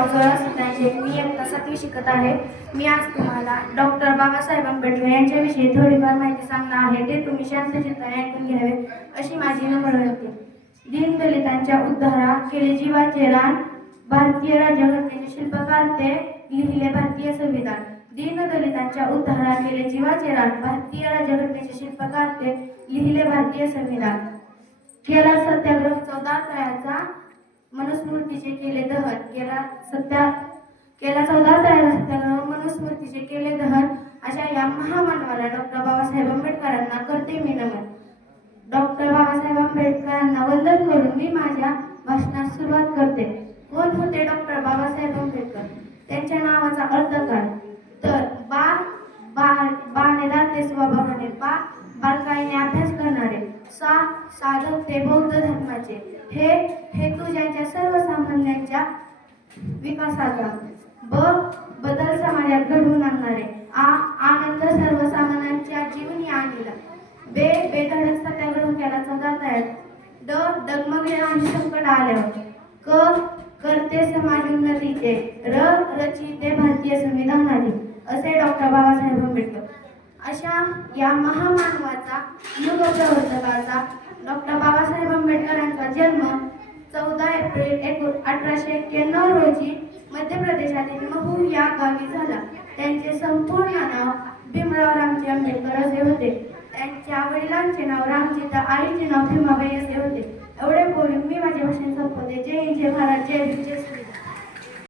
नाव जोरा सदांशे. मी इयत्ता 7वी शिकत आहे. मी आज तुम्हाला डॉक्टर बाबासाहेब आंबेडकर यांच्याविषयी थोडीफार माहिती सांगणार आहे. ते तुम्ही शांतचित्ताने ऐकून घ्यावे अशी माझी नम्र विनंती. दीनदलितांच्या उद्धारा केले जीवाचे रान, भारतीय राज्यघटनेचे शिल्पकार ते, लिहिले भारतीय संविधान. दीनदलितांच्या उद्धारा केले जीवाचे रान, भारतीय राज्यघटनेचे शिल्पकार ते, लिहिले भारतीय संविधान. केला सत्याग्रह 14 तळ्याचा, मनुस्मृतीचे केले दहन. केला 14 तळ्याचा सत्याग्रह, मनुस्मृतीचे केले दहन. अशा या महामानवाला डॉक्टर बाबासाहेब आंबेडकरांना करते मी नमन. डॉक्टर बाबासाहेब आंबेडकरांना वंदन करून मी माझ्या भाषणास सुरुवात करते. कोण होते डॉक्टर बाबासाहेब आंबेडकर? त्यांच्या नावाचा अर्थ काय? तर बाने दाते स्वभावाने, बारकाईने अभ्यास करणारे, साधक ते बौद्ध धर्माचे, हेतू ज्यांच्या सर्वसामान्यांच्या विकासाचा, बदल समाजात घडवून आणणारे, आनंद सर्वसामान्यांच्या जीवनी आणला, बेधडक सत्याग्रह केला 14 तळ्यात, डगमगले आणि संकट आल्यावर, करते समाज उन्नतीचे, रचिते भारतीय संविधानाचे, असे डॉक्टर बाबासाहेब आंबेडकर. अशा या महामानवाचा, युगप्रवर्तकाचा डॉक्टर बाबासाहेब आंबेडकरांचा जन्म 14 एप्रिल 1891 रोजी मध्य प्रदेशातील महू या गावी झाला. त्यांचे संपूर्ण नाव भीमराव रामजी आंबेडकर असे होते. त्यांच्या वडिलांचे नाव रामजी तर आईचे नाव भीमाबाई असे होते. एवढे बोलून मी माझे भाषण संपवते. जय हिंद, जय भारत, जय भीम, जय